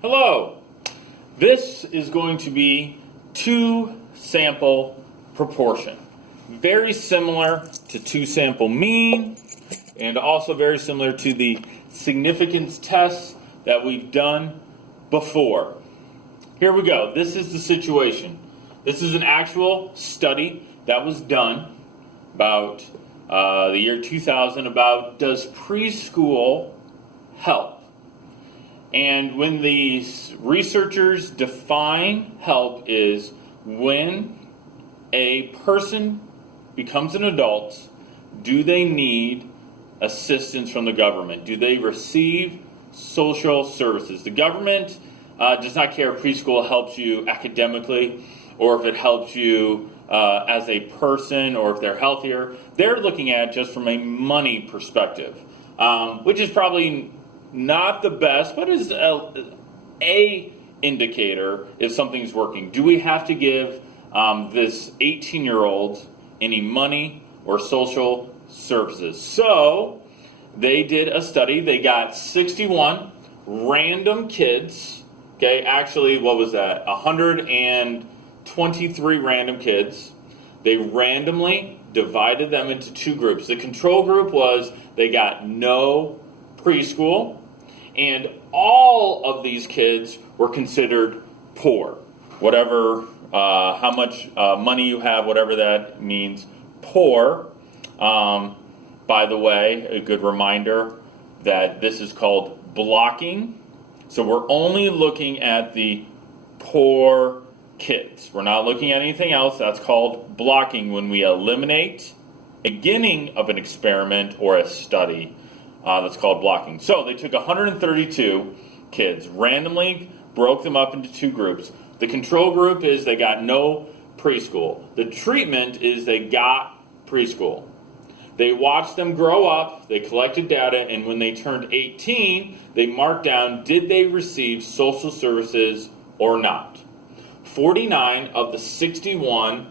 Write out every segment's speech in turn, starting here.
Hello. This is going to be two-sample proportion. Very similar to two-sample mean, and also very similar to the significance tests that we've done before. Here we go. This is the situation. This is an actual study that was done about the year 2000 about does preschool help? And when the researchers define help is when a person becomes an adult, do they need assistance from the government? Do they receive social services? The government does not care if preschool helps you academically or if it helps you as a person or if they're healthier. They're looking at it just from a money perspective, which is probably not the best, but is a indicator if something's working. Do we have to give this 18-year-old any money or social services? So they did a study. They got 61 random kids. Okay, actually, what was that? 123 random kids. They randomly divided them into two groups. The control group was they got no preschool, and all of these kids were considered poor. Whatever, how much money you have, whatever that means, poor. By the way, a good reminder that this is called blocking. So we're only looking at the poor kids. We're not looking at anything else. That's called blocking when we eliminate a beginning of an experiment or a study. That's called blocking. So they took 132 kids, randomly broke them up into two groups. The control group is they got no preschool. The treatment is they got preschool. They watched them grow up, they collected data, and when they turned 18, they marked down did they receive social services or not. 49 of the 61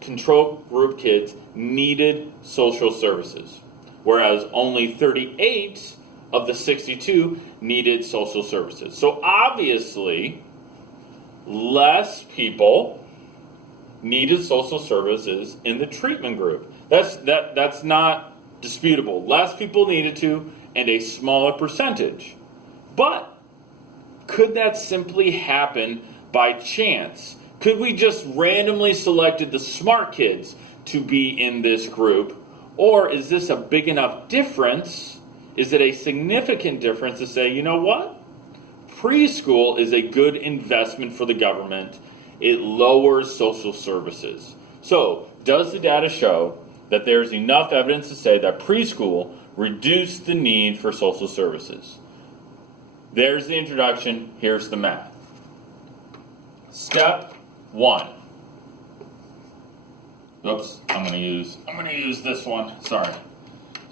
control group kids needed social services, whereas only 38 of the 62 needed social services. So obviously, less people needed social services in the treatment group. That's not disputable. Less people needed to, and a smaller percentage. But could that simply happen by chance? Could we just randomly selected the smart kids to be in this group? Or is this a big enough difference? Is it a significant difference to say, you know what? Preschool is a good investment for the government. It lowers social services. So, does the data show that there's enough evidence to say that preschool reduced the need for social services? There's the introduction. Here's the math. Step 1. Oops, I'm going to use this one. Sorry.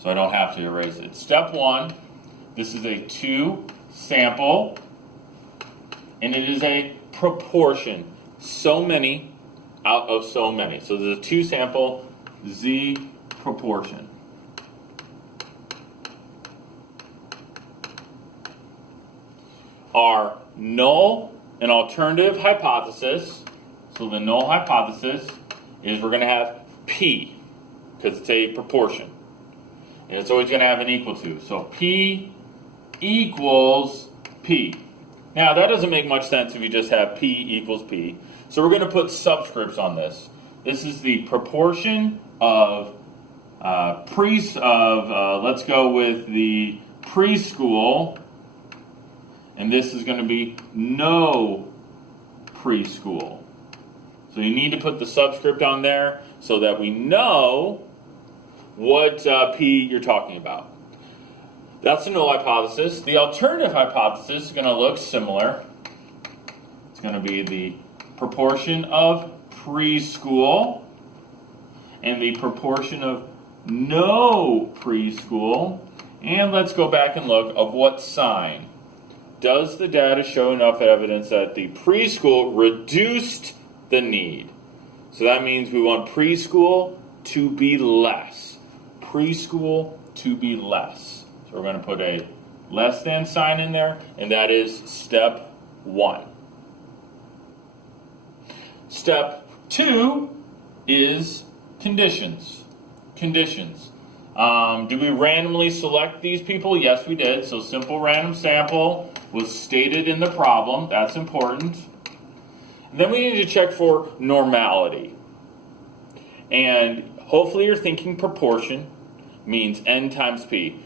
So I don't have to erase it. Step 1. This is a two-sample, and it is a proportion. So many out of so many. So there's a two-sample Z proportion. Our null and alternative hypothesis, so the null hypothesis is we're going to have P, because it's a proportion. And it's always going to have an equal to. So P equals P. Now, that doesn't make much sense if you just have P equals P. So we're going to put subscripts on this. This is the proportion of let's go with the preschool, and this is going to be no preschool. So you need to put the subscript on there so that we know what P you're talking about. That's the null hypothesis. The alternative hypothesis is going to look similar. It's going to be the proportion of preschool and the proportion of no preschool. And let's go back and look of what sign. Does the data show enough evidence that the preschool reduced the need? So that means we want preschool to be less. Preschool to be less. So we're going to put a less than sign in there, and that is step 1. Step 2 is conditions. Conditions. Did we randomly select these people? Yes, we did. So simple random sample was stated in the problem. That's important. Then we need to check for normality. And hopefully you're thinking proportion means n times p.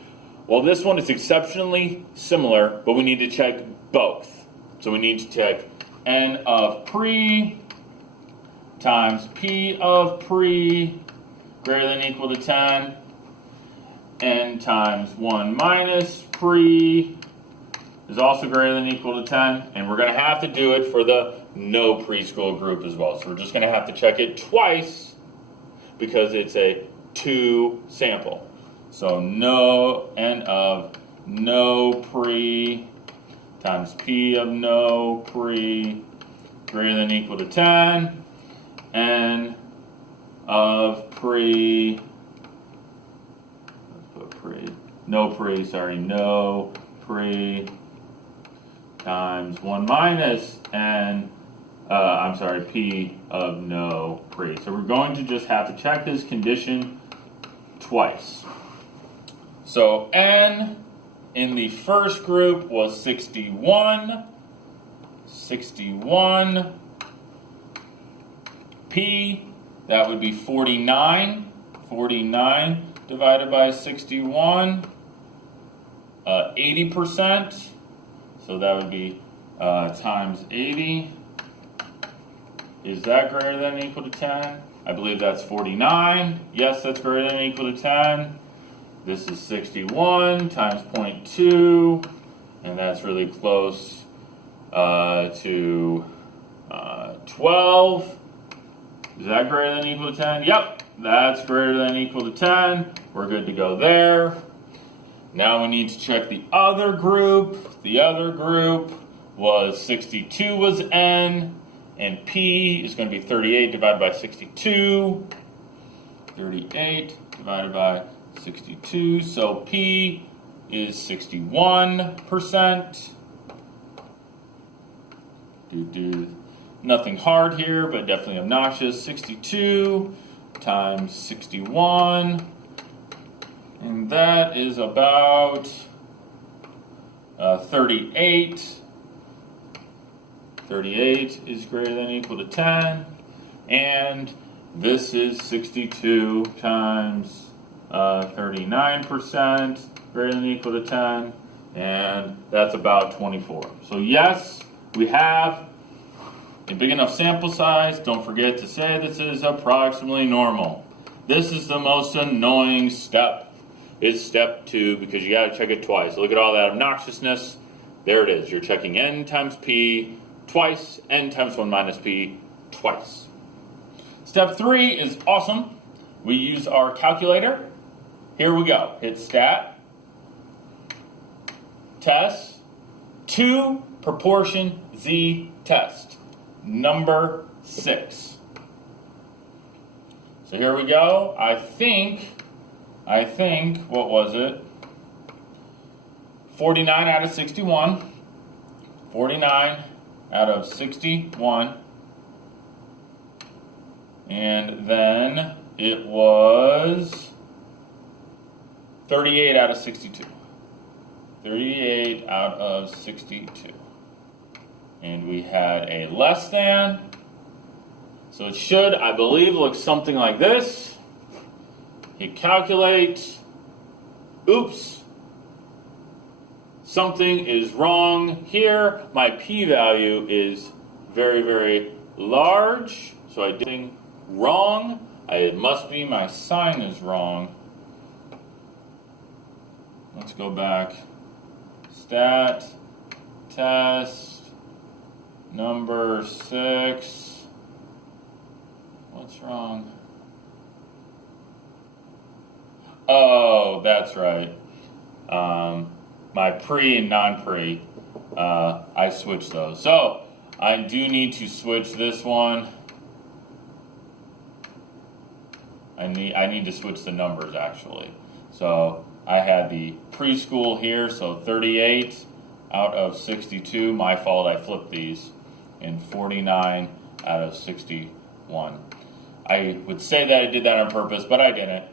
Well, this one is exceptionally similar, but we need to check both. So we need to check n of pre times p of pre greater than or equal to 10. N times 1 minus pre is also greater than or equal to 10. And we're going to have to do it for the no preschool group as well. So we're just going to have to check it twice because it's a 2 sample. So no n of no pre times p of no pre greater than or equal to 10. N of pre, let's put no pre times 1 minus n, p of no pre. So we're going to just have to check this condition twice. So n in the first group was 61. P, that would be 49. 49 divided by 61. 80%. So that would be times 80. Is that greater than or equal to 10? I believe that's 49. Yes, that's greater than or equal to 10. This is 61 times 0.2. And that's really close to 12. Is that greater than or equal to 10? Yep, that's greater than or equal to 10. We're good to go there. Now we need to check the other group. The other group was 62 was n, and p is going to be 38 divided by 62. 38 divided by 62, so p is 61%. Nothing hard here, but definitely obnoxious. 62 times 61. And that is about 38. 38 is greater than or equal to 10. And this is 62 times 39% greater than or equal to 10. And that's about 24. So yes, we have a big enough sample size. Don't forget to say this is approximately normal. This is the most annoying step. It's step 2 because you got to check it twice. Look at all that obnoxiousness. There it is. You're checking n times p twice, n times 1 minus p twice. Step 3 is awesome. We use our calculator. Here we go. Hit stat, test, 2 proportion z test. Number 6. So here we go. I think, what was it? 49 out of 61. 49 out of 61. And then it was 38 out of 62. 38 out of 62. And we had a less than. So it should, I believe, look something like this. Hit calculate. Oops. Something is wrong here. My p-value is very, very large. So I did something wrong. It must be my sign is wrong. Let's go back. Stat, test, number 6. What's wrong? Oh, that's right. My pre and non-pre, I switched those. So I do need to switch this one. I need to switch the numbers actually. So I had the preschool here, so 38 out of 62. My fault, I flipped these. And 49 out of 61. I would say that I did that on purpose, but I didn't.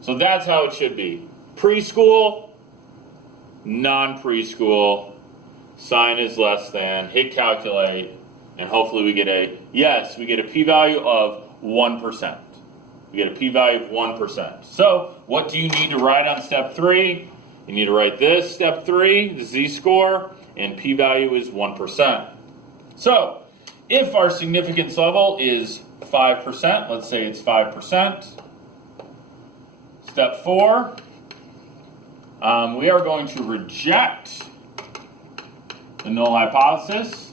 So that's how it should be. Preschool, non-preschool, sign is less than, hit calculate, and hopefully we get a p-value of 1%. We get a p-value of 1%. So what do you need to write on step 3? You need to write this, step 3, the z-score, and p-value is 1%. So if our significance level is 5%, let's say it's 5%, step 4, we are going to reject the null hypothesis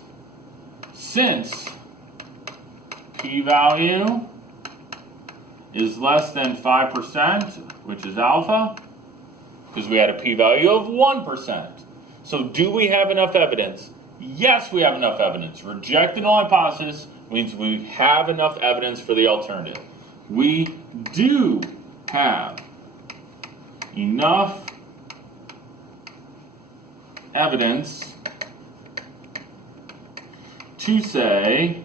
since p-value is less than 5%, which is alpha, because we had a p-value of 1%. So do we have enough evidence? Yes, we have enough evidence. Reject the null hypothesis means we have enough evidence for the alternative. We do have enough evidence to say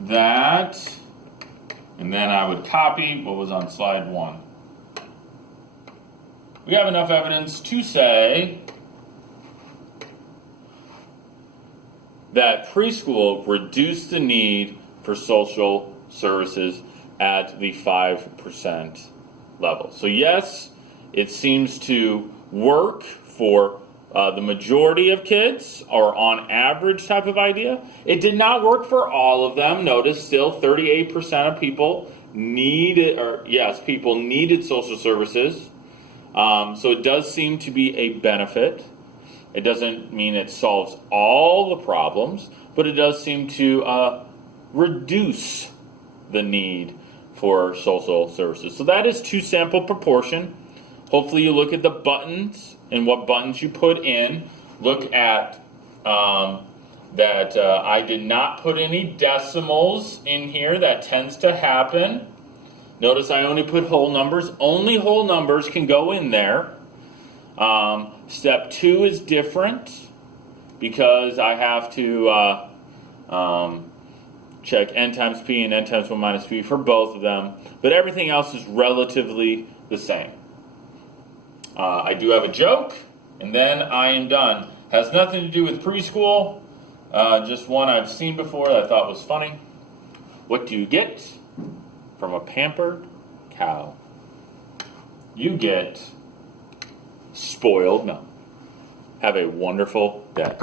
that, and then I would copy what was on slide 1. We have enough evidence to say that preschool reduced the need for social services at the 5% level. So yes, it seems to work for the majority of kids, or on average type of idea. It did not work for all of them. Notice still 38% of people needed social services. So it does seem to be a benefit. It doesn't mean it solves all the problems, but it does seem to reduce the need for social services. So that is two-sample proportion. Hopefully you look at the buttons and what buttons you put in. Look at that I did not put any decimals in here. That tends to happen. Notice I only put whole numbers. Only whole numbers can go in there. Step 2 is different because I have to check n times p and n times 1 minus p for both of them. But everything else is relatively the same. I do have a joke, and then I am done. Has nothing to do with preschool, just one I've seen before that I thought was funny. What do you get from a pampered cow? You get spoiled milk. Have a wonderful day.